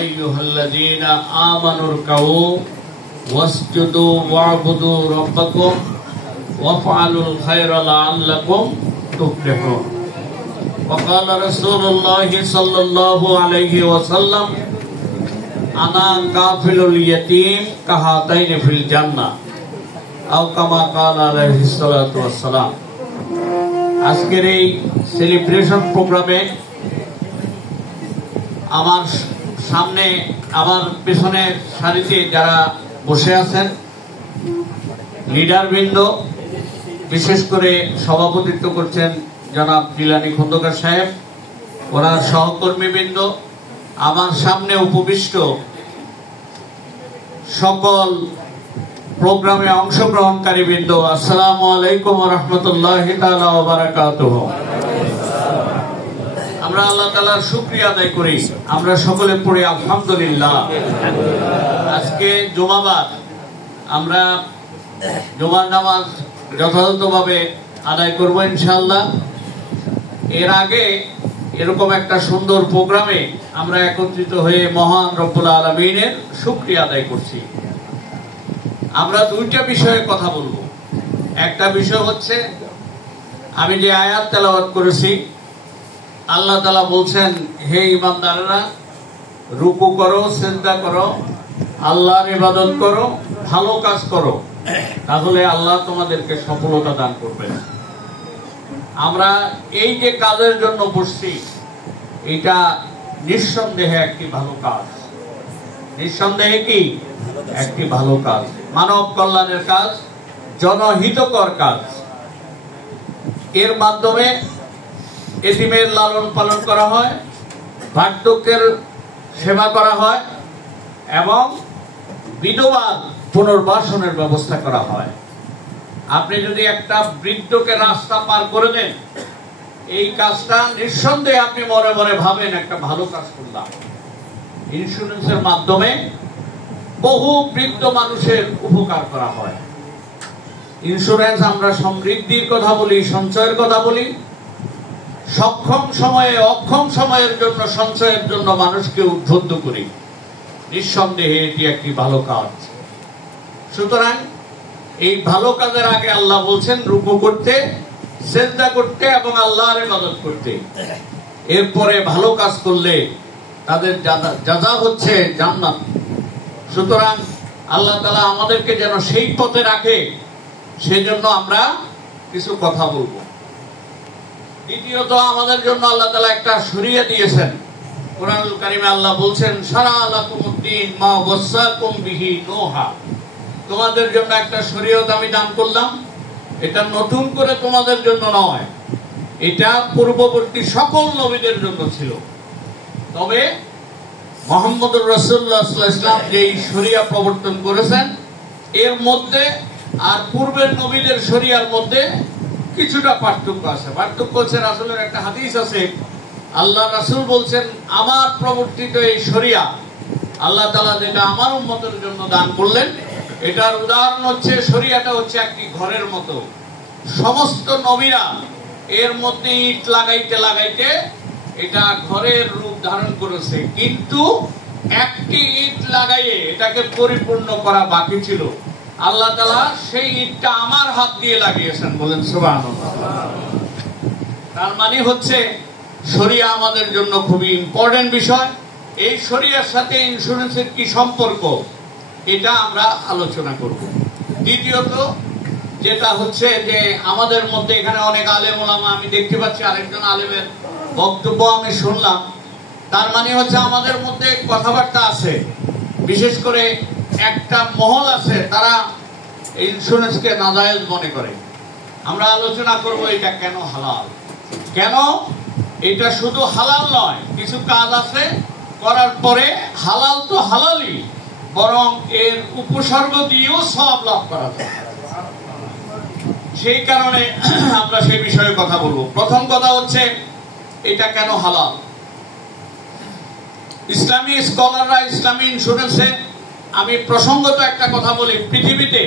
আইয়ুহাল্লাযীনা আমানুর কাউ ওয়াসজুদু ওয়া'বুদু রাব্বাকুম ওয়াফআলুল খায়রা লাআল্লাকুম তুফলিহুন। وقال رسول الله صلى الله عليه وسلم أنا كافل اليتيم كهاتين في الجنة أو كما قال عليه الصلاة والسلام। আজকের এই সেলিব্রেশন প্রোগ্রামে আমার সামনে আমার পেছনে সারিতে যারা বসে আছেন লিডারবৃন্দ, বিশেষ করে সভাপতিত্ব করছেন জনাব জিলানী খন্দকার সাহেব, ওনার সহকর্মীবৃন্দ, আমার সামনে উপবিষ্ট সকল প্রোগ্রামে অংশগ্রহণকারী বৃন্দ, আসসালামু আলাইকুম ওয়া রাহমাতুল্লাহি তাআলা ওয়া বারাকাতুহু। আমরা আল্লাহ তাআলার শুকরিয়া আদায় করি, আমরা সকলে পড়ি আলহামদুলিল্লাহ। আজকে জুমাবার, আমরা জুমার নামাজ যথাযথভাবে আদায় করব ইনশাআল্লাহ। এর আগে এরকম একটা সুন্দর প্রোগ্রামে আমরা একত্রিত হয়ে মহান রব্বুল আলামিনের শুকরিয়া আদায় করছি। আমরা দুইটা বিষয়ে কথা বলবো। একটা বিষয় হচ্ছে, আমি যে আয়াত তেলাওয়াত করেছি, আল্লাহ তাআলা বলছেন, হে ঈমানদারেরা, রুকু করো, সিজদা করো, আল্লাহর ইবাদত করো, ভালো কাজ করো, তাহলে আল্লাহ তোমাদেরকে সফলতা দান করবেন। আমরা এই যে কাজের জন্য বসছি, এটা নিঃসন্দেহে একটি ভালো কাজ। নিঃসন্দেহে কি একটি ভালো কাজ, মানব কল্যাণের কাজ, জনহিতকর কাজ। এর মাধ্যমে এতিমের লালন পালন করা হয়, বার্ধক্যের সেবা করা হয় এবং বিধবার পুনর্বাসনের ব্যবস্থা করা হয়। আপনি যদি একটা বৃদ্ধকে রাস্তা পার করে দেন, এই কাজটা নিঃসন্দেহে আপনি মনে মনে ভাবেন একটা ভালো কাজ করলাম। ইন্স্যুরেন্সের মাধ্যমে বহু বৃদ্ধ মানুষের উপকার করা হয়। ইন্স্যুরেন্স, আমরা সমৃদ্ধির কথা বলি, সঞ্চয়ের কথা বলি। সক্ষম সময়ে অক্ষম সময়ের জন্য সঞ্চয়ের জন্য মানুষকে উদ্বুদ্ধ করি। নিঃসন্দেহে এটি একটি ভালো কাজ। সুতরাং এই ভালো কাজের আগে আল্লাহ বলছেন রুকু করতে, সিজদা করতে এবং আল্লাহর ইবাদত করতে। এরপরে ভালো কাজ করলে তাদের জাযা হচ্ছে জান্নাত। সুতরাং আল্লাহ তাআলা আমাদেরকে যেন সেই পথে রাখে, সেজন্য আমরা কিছু কথা বলবো। দ্বিতীয়ত, আমাদের জন্য আল্লাহ তাআলা একটা শরিয়া দিয়েছেন। কোরআনুল কারীমে আল্লাহ বলছেন, শারা লাকুমুদ্দীন মা ওয়াসাকুম বিহি নূহা। তোমাদের জন্য একটা শরীয়ত আমি দান করলাম। এটা নতুন করে তোমাদের জন্য নয়, এটা পূর্ববর্তী সকল নবীদের জন্য ছিল। তবে মুহাম্মদুর রাসূলুল্লাহ সাল্লাল্লাহু আলাইহি ওয়াসাল্লাম যে শরিয়া প্রবর্তন করেছেন, এর মধ্যে আর পূর্বের নবীদের শরিয়ার মধ্যে কিছুটা পার্থক্য আছে। পার্থক্য হচ্ছে, রাসূলের একটা হাদিস আছে, আল্লাহ রাসূল বলছেন, আমার প্রবর্তিত এই শরিয়া আল্লাহ তাআলা যেটা আমার উম্মতের জন্য দান করলেন, এটার উদাহরণ হচ্ছে, শরিয়াটা হচ্ছে একটি ঘরের মতো। সমস্ত নবীরা এর মধ্যে ইট লাগাইতে লাগাইতে এটা ঘরের রূপ ধারণ করেছে, কিন্তু একটি ইট লাগাইয়ে এটাকে পরিপূর্ণ করা বাকি ছিল। আল্লাহ তাআলা সেই ইটটা আমার হাত দিয়ে লাগিয়েছেন, বলেন সুবহানাল্লাহ। তার মানে হচ্ছে, শরিয়া আমাদের জন্য খুবই ইম্পর্টেন্ট বিষয়। এই শরিয়ার সাথে ইন্স্যুরেন্সের কি সম্পর্ক, এটা আমরা আলোচনা করব। দ্বিতীয়ত, যেটা হচ্ছে যে আমাদের মধ্যে এখানে অনেক আলেম ওলামা, আমি দেখতে পাচ্ছি আরেকজন আলেমের বক্তব্য আমি শুনলাম। তার মানে হচ্ছে আমাদের মধ্যে কথাবার্তা আছে। বিশেষ করে একটা মহল আছে, তারা ইন্স্যুরেন্সকে নাজায়েজ মনে করে। আমরা আলোচনা করব এটা কেন হালাল। কেন এটা শুধু হালাল নয়, কিছু কাজ আছে করার পরে হালাল তো হালালই, বরং এর উপসর্গ দিয়েও সওয়াব লাভ করা যায়। সেই কারণে আমরা সেই বিষয়ে কথা বলবো। প্রথম কথা হচ্ছে, এটা কেন হালাল। ইসলামী স্কলাররা ইসলামী ইন্স্যুরেন্সে, আমি প্রসঙ্গত একটা কথা বলি, পৃথিবীতে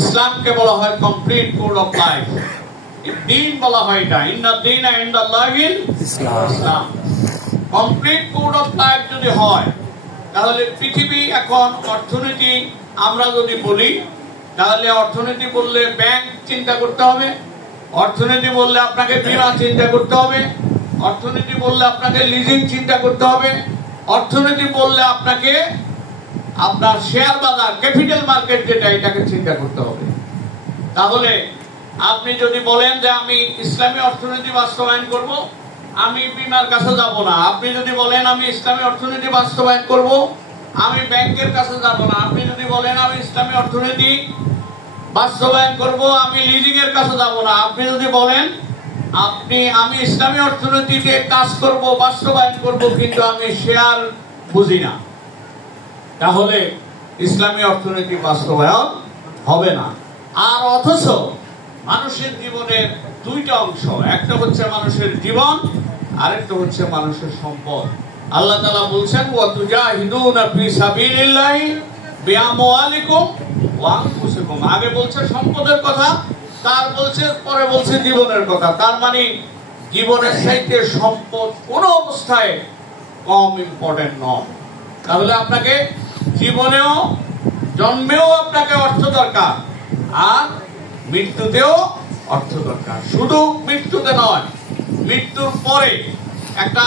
ইসলামকে বলা হয় কমপ্লিট কোড অফ লাইফ। দিন বলা হয় এটা, ইন্নাদ দীনা ইনদাল্লাহিল ইসলাম। কমপ্লিট কোড অফ লাইফ যদি হয়, তাহলে পৃথিবী এখন অর্থনীতি আমরা যদি বলি, তাহলে অর্থনীতি বললে ব্যাংক চিন্তা করতে হবে, অর্থনীতি বললে আপনাকে বীমা চিন্তা করতে হবে, অর্থনীতি বললে আপনাকে লিজিং চিন্তা করতে হবে, অর্থনীতি বললে আপনাকে আপনার শেয়ার বাজার ক্যাপিটাল মার্কেট যেটা এটাকে চিন্তা করতে হবে। তাহলে আপনি যদি বলেন যে আমি ইসলামী অর্থনীতি বাস্তবায়ন করব, আমি বীমার কাছে যাব না। আপনি যদি বলেন আমি ইসলামী অর্থনীতি বাস্তবায়ন করব, আমি ব্যাংকের কাছে যাব না। আপনি যদি বলেন আমি ইসলামী অর্থনীতি বাস্তবায়ন করব, আমি লিজিং এর কাছে যাব না। আপনি যদি বলেন আমি ইসলামী অর্থনীতিতে কাজ করব, বাস্তবায়ন করব, কিন্তু আমি শেয়ার বুঝি না, তাহলে ইসলামী অর্থনীতি বাস্তবায়ন হবে না। আর অথচ মানুষের জীবনের দুইটা অংশ, একটা হচ্ছে মানুষের জীবন, আরেকটা হচ্ছে মানুষের সম্পদ। আল্লাহ তাআলা বলছেন ওয়াতুজাহিদুনা ফি সাবিলিল্লাহি বিআমওয়ালিকুম ওয়া আনফুসিকুম। আগে বলছে সম্পদের কথা, পরে বলছে জীবনের কথা। তার মানে জীবনের চাইতে সম্পদ কোন অবস্থায় কম ইম্পর্টেন্ট নয়। তাহলে আপনাকে জীবনেও, জন্মেও আপনাকে অর্থ দরকার, আর মৃত্যুতেও অর্থ দরকার। শুধু মৃত্যুতে নয়, মৃত্যুর পরে একটা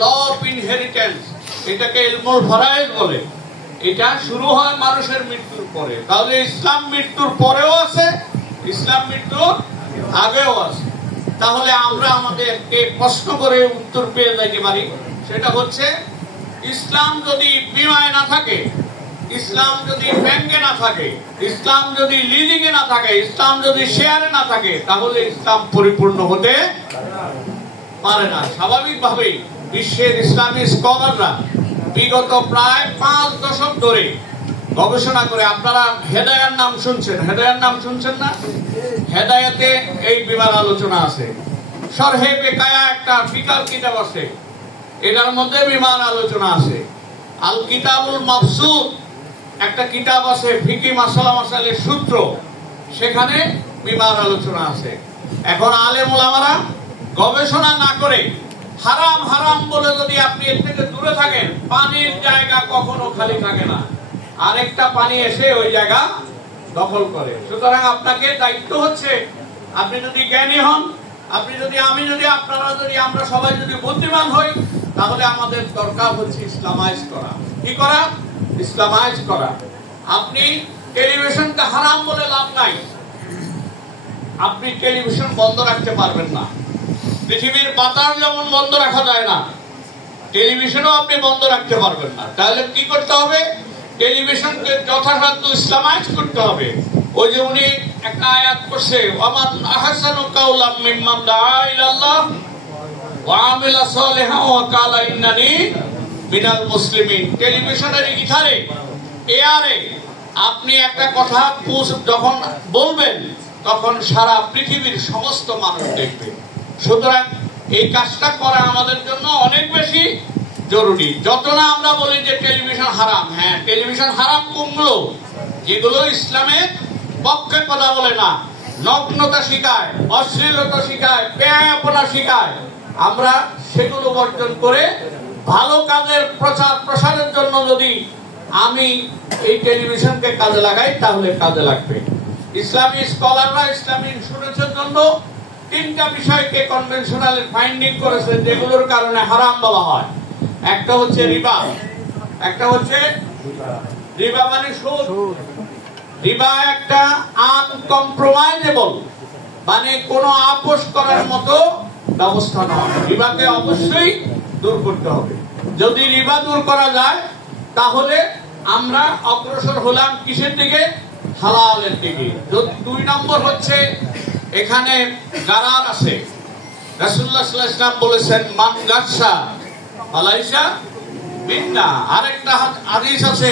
ল অফ ইনহেরিটেন্স, এটাকে ইলমুল ফরায়েজ বলে, এটা শুরু হয় মানুষের মৃত্যুর পরে। তাহলে ইসলাম মৃত্যুর পরেও আছে, ইসলাম মৃত্যুর আগেও আছে। তাহলে আমরা আমাদেরকে প্রশ্ন করে উত্তর পেয়ে যাইতে পারি, সেটা হচ্ছে ইসলাম যদি বীমায় না থাকে, ইসলাম যদি ব্যাংকে না থাকে, ইসলাম যদি লিজিং এ না থাকে, ইসলাম যদি শেয়ারে না থাকে, তাহলে ইসলাম পরিপূর্ণ হতে পারে না। স্বাভাবিকভাবেই বিশ্বের ইসলামী স্কলাররা বিগত প্রায় 5 দশক ধরে গবেষণা করে, আপনারা হেদায়ার নাম শুনছেন, হেদায়ার নাম শুনছেন না? হেদায়াতে এই বিমান আলোচনা আছে। শরহে বেকায়া একটা ফিকার কিতাব আছে, এটার মধ্যে বিমান আলোচনা আছে। আল কিতাবুল মাবসুত একটা কিতাব আছে, ফিকি মাসালা মাসালের সূত্র, সেখানে বিমান আলোচনা আছে। এখন আলেম ওলামারা গবেষণা না করে হারাম হারাম বলে যদি আপনি এর থেকে দূরে থাকেন, পানির জায়গা কখনো খালি থাকে না, আরেকটা পানি এসে ওই জায়গা দখল করে। সুতরাং আপনাকে দায়িত্ব হচ্ছে, আপনি যদি জ্ঞানী হন, আপনারা যদি, আমরা সবাই যদি বুদ্ধিমান হই, তাহলে আমাদের দরকার হচ্ছে ইসলামাইজ করা। কি করা? ইসলামাইজ করা। আপনি টেলিভিশনকে হারাম বলে লাভ নাই, আপনি টেলিভিশন বন্ধ রাখতে পারবেন না। পৃথিবীর বাতাস যেমন বন্ধ রাখা যায় না, টেলিভিশনও আপনি বন্ধ রাখতে পারবেন না। তাহলে কি করতে হবে? টেলিভিশনকে যথাসাধ্য ইসলামাইজ করতে হবে। ওই যে উনি একটা আয়াত করছে, ওয়ামান আহসানু কাওলাম মিম্মান দাআ ইলাল্লাহ ওয়া আমিলা সালিহান ওয়া ক্বালা ইন্নানি মিনাল মুসলিমিন। টেলিভিশনের ইথারে, এয়ারে আপনি একটা কথা যখন বলবেন, তখন সারা পৃথিবীর সমস্ত মানুষ দেখবে। সুতরাং এই কাজটা করা আমাদের জন্য অনেক বেশি জরুরি। যত না আমরা বলি যে টেলিভিশন হারাম, হ্যাঁ টেলিভিশন হারাম কোনগুলো? যেগুলো ইসলামের পক্ষে কথা বলে না, নগ্নতা শিখায়, অশ্লীলতা শিখায়, বেহায়াপনা শিখায়, আমরা সেগুলো বর্জন করে ভালো কাজের প্রচার প্রসারের জন্য যদি আমি এই টেলিভিশনকে কাজে লাগাই, তাহলে কাজে লাগবে। ইসলামী স্কলাররা ইসলামী ইন্স্যুরেন্সের জন্য 3টা বিষয়কে কনভেনশনাল ফাইন্ডিং করেছেন, যেগুলোর কারণে হারাম বলা হয়। একটা হচ্ছে রিবা, একটা হচ্ছে রিবা মানে সুদ। রিবা একটা আনকম্প্রোমাইজেবল, মানে কোনো আপোষ করার মতো ব্যবস্থা নয়। রিবাকে অবশ্যই দূর করতে হবে। যদি রিবা দূর করা যায়, তাহলে আমরা অগ্রসর হলাম কিসের দিকে? হালালের দিকে। 2 নম্বর হচ্ছে এখানে গারার আছে। রাসূলুল্লাহ সাল্লাল্লাহু আলাইহি ওয়াসাল্লাম বলেছেন, মান গাসসা ফালাইসা মিন্না। আরেকটা হাদিস আছে,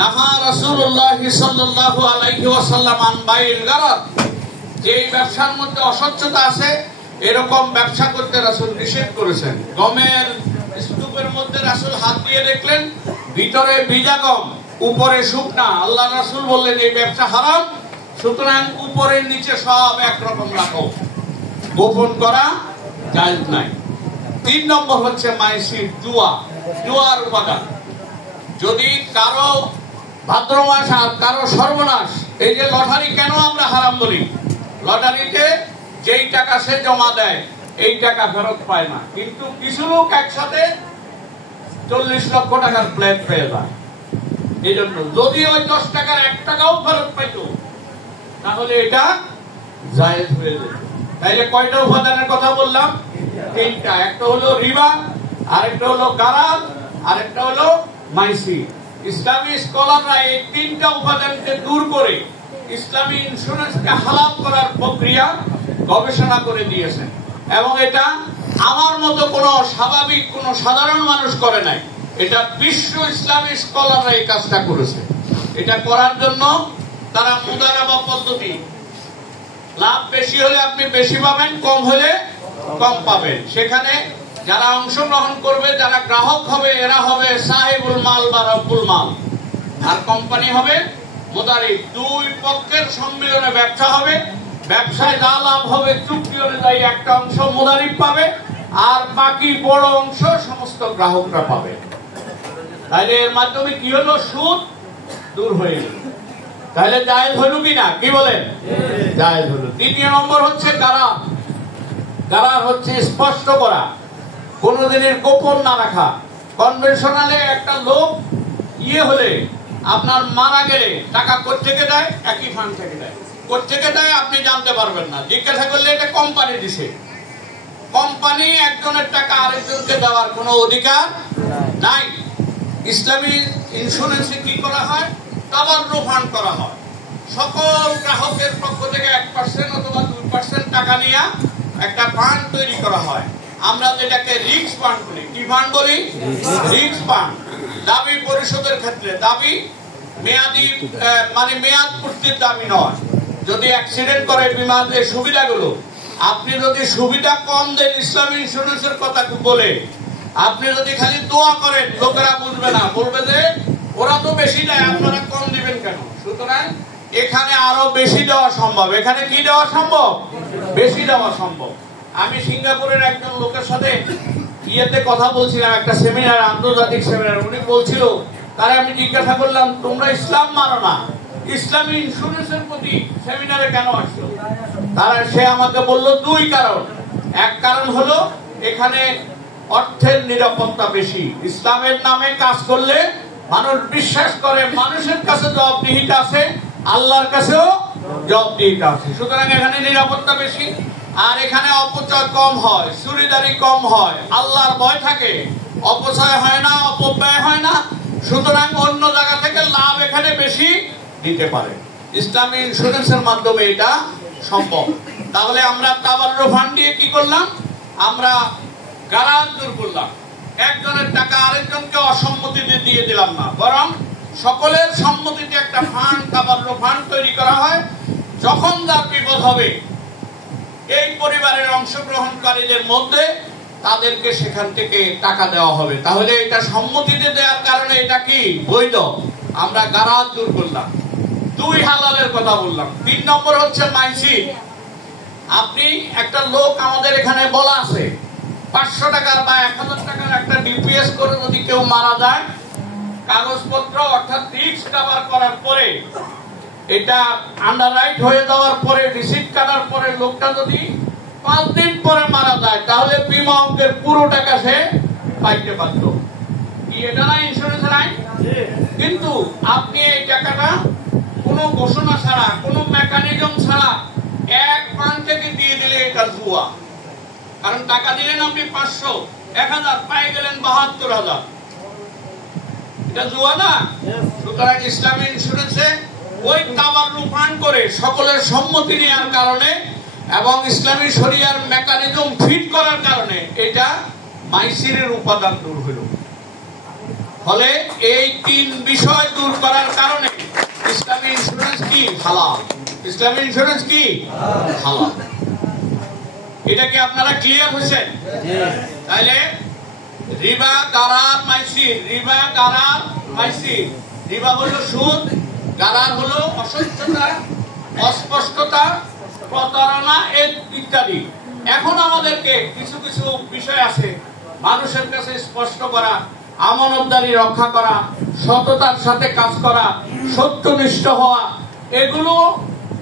নাহা রাসূলুল্লাহ সাল্লাল্লাহু আলাইহি ওয়াসাল্লাম আন বাইল গারার। যেই ব্যবসার মধ্যে অস্বচ্ছতা আছে, এরকম ব্যবসা করতে রাসূল নিষেধ করেছেন। গমের স্তূপের মধ্যে রাসূল হাত দিয়ে দেখলেন ভিতরে ভিজা গম, উপরে শুকনা। আল্লাহ রাসূল বললেন এই ব্যবসা হারাম, সুতরাং উপরের নিচে সব একরকম রাখো, গোপন করা জায়েজ নাই। 3 নম্বর হচ্ছে মাইসির, জুয়ার উপাদান। যদি কারো ভাদ্র মাস আর কারো সর্বনাশ, এই যে লটারি কেন আমরা হারাম বলি, লটারিতে যেই টাকা সে জমা দেয় এই টাকা ফেরত পায় না, কিন্তু কিছু লোক একসাথে 40 লক্ষ টাকার প্লেট পেয়ে যায়। এই জন্য যদি ওই 10 টাকার 1 টাকাও ফেরত পাইত তাহলে এটা জায়েজ হয়ে যেত। তাইলে কয়টা উপাদানের কথা বললাম? 3টা। একটা হলো রিবা, আরেকটা হলো গারার, আরেকটা হলো মাইসি। ইসলামী স্কলাররা এই 3টা উপাদানকে দূর করে ইসলামী ইন্স্যুরেন্সকে হালাল করার প্রক্রিয়া গবেষণা করে দিয়েছেন, এবং এটা আমার মতো কোন স্বাভাবিক কোন সাধারণ মানুষ করে নাই, এটা বিশ্ব ইসলামী স্কলাররা এই কাজটা করেছে। এটা করার জন্য তারা মুদারাবা পদ্ধতি, লাভ বেশি হলে আপনি বেশি পাবেন, কম হলে কম পাবেন, সেখানে যারা অংশগ্রহণ করবে, যারা গ্রাহক হবে, এরা হবে সাহেবুল মাল বা রব্বুল মাল, আর কোম্পানি হবে মুদারিব। দুই পক্ষের সম্মিলনে ব্যবসা হবে, ব্যবসায় যা লাভ হবে চুক্তি অনুযায়ী একটা অংশ মুদারিব পাবে, আর বাকি বড় অংশ সমস্ত গ্রাহকরা পাবে। তাহলে এর মাধ্যমে কি হলো? সুদ দূর হয়ে গেল। তাহলে জায়েজ হলো কিনা, কি বলেন? জায়েজ হলো। 3 নম্বর হচ্ছে গারার। গারার হচ্ছে স্পষ্ট করা, কোনদিনের গোপন না রাখা। কনভেনশনালে একটা লোক হলে, আপনার মারা গেলে টাকা কোত্থেকে দেয়? একই ফান্ড থেকে দেয়। কোত্থেকে দেয় আপনি জানতে পারবেন না, জিজ্ঞাসা করলে এটা কোম্পানি দিছে। কোম্পানি একজনের টাকা আরেকজনকে দেওয়ার কোনো অধিকার নাই। ইসলামী ইন্স্যুরেন্সে কি করা হয়? তাবাররু ফান্ড করা হয়। সকল গ্রাহকের পক্ষ থেকে 1% অথবা 2% টাকা নিয়ে একটা ফান্ড তৈরি করা হয়। আমরা যেটাকে রিস্ক ফান্ড বলি। কি ফান্ড বলি? Risk fund. দাবি পরিশোধের ক্ষেত্রে, দাবি মেয়াদি মানে মেয়াদ পূর্তির দাবি নয়। যদি অ্যাক্সিডেন্ট করে বিমার যে সুবিধাগুলো, আপনি যদি সুবিধা কম দেন ইসলামী ইন্স্যুরেন্সের কথা বলে, আপনি যদি খালি দোয়া করেন, লোকেরা বুঝবে না, বলবে যে ওরা তো বেশি দেয়, আপনারা কম দিবেন কেন? সুতরাং এখানে আরো বেশি দেওয়া সম্ভব। এখানে কি দেওয়া সম্ভব? বেশি দেওয়া সম্ভব। আমি সিঙ্গাপুরের একজন লোকের সাথে কথা বলছিলাম, একটা সেমিনার, আন্তর্জাতিক সেমিনার। উনি বলছিল, তারে আমি জিজ্ঞাসা করলাম, তোমরা ইসলাম মানো না, ইসলামী ইন্স্যুরেন্সের প্রতি সেমিনারে কেন আসছো? সে আমাকে বলল 2 কারণ। এক কারণ হলো এখানে অর্থের নিরাপত্তা বেশি। ইসলামের নামে কাজ করলে মানুষ বিশ্বাস করে, মানুষের কাছে জবাবদিহিতা আছে, আল্লাহর কাছেও জবাবদিহিতা আছে। সুতরাং এখানে নিরাপত্তা বেশি, আর এখানে অপচয় কম হয়, চুরিদারি কম হয়, আল্লাহর ভয় থাকে, অপচয় হয় না, অপব্যয় হয় না। সুতরাং অন্য জায়গা থেকে লাভ এখানে বেশি দিতে পারে। ইসলামী ইন্স্যুরেন্সের মাধ্যমে এটা সম্ভব। তাহলে আমরা তাবাররু ফান্ড দিয়ে কি করলাম? আমরা গারার দূর করলাম। একজনের টাকা আরেকজনকে অসম্মতিতে দিয়ে দিলাম না, বরং সকলের সম্মতিতে একটা ফান্ড, তাবাররু ফান্ড তৈরি করা হয়। যখন তার বিপদ হবে, এই পরিবারের অংশগ্রহণকারীদের মধ্যে তাদেরকে সেখান থেকে টাকা দেওয়া হবে। তাহলে এটা সম্মতিতে দেওয়ার কারণে এটা কি বৈধ? আমরা গারার দূর করলাম। 2 হালালের কথা বললাম। 3 নম্বর হচ্ছে মাইসি। আপনি একটা লোক আমাদের এখানে বলা আছে, 500 টাকার বা 1000 টাকার একটা ডিপিএস করে যদি কেউ মারা যায়, কাগজপত্র অর্থাৎ রিস্ক কভার করার পরে, এটা আন্ডাররাইট হয়ে যাওয়ার পরে, রিসিপ্ট কাটার পরে, লোকটা যদি 5 দিন পরে মারা যায়, তাহলে বিমা অঙ্কের পুরো টাকা সে পাইতে পারত। কি এটা না ইন্স্যুরেন্স আইন? কিন্তু আপনি এই টাকাটা কোনো ঘোষণা ছাড়া, কোনো মেকানিজম ছাড়া এক পান থেকে দিয়ে দিলে এটা জুয়া। কারণ টাকা দিলেন আপনি 500, 1000, পাই গেলেন 72,000, এটা জুয়া না? সুতরাং ইসলামী ইন্স্যুরেন্সে ওই তাবাররু ফান্ড করে সকলের সম্মতি নেওয়ার কারণে এবং ইসলামী শরিয়ার মেকানিজম ফিট করার কারণে এটা মাইসিরের উপাদান দূর হল। ফলে এই 3 বিষয় দূর করার কারণে ইসলামী ইন্স্যুরেন্স কি হালাল। ইসলামী ইন্স্যুরেন্স কি হালাল। এটা কি আপনারা ক্লিয়ার হয়েছেন? তাহলে রিবা, গারার, মাইসির। রিবা, গারার, মাইসির। রিবা হলো সুদ, গারার হলো অসত্যতা, অস্পষ্টতা, প্রতারণা ইত্যাদি। এখন আমাদেরকে কিছু কিছু বিষয় আছে মানুষের কাছে স্পষ্ট করা, আমানতদারি রক্ষা করা, সততার সাথে কাজ করা, সত্যনিষ্ঠ হওয়া, এগুলো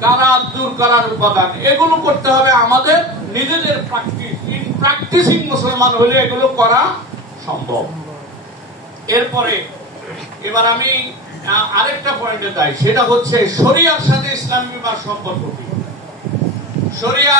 কারা দূর করার উপাদান। এগুলো করতে হবে আমাদের নিজেদের প্র্যাকটিসিং মুসলমান হলে এগুলো করা সম্ভব। এরপরে এবার আমি আরেকটা পয়েন্টে যাই, সেটা হচ্ছে শরিয়ার সাথে ইসলামী বিবাহ সম্পর্ক কি। শরিয়া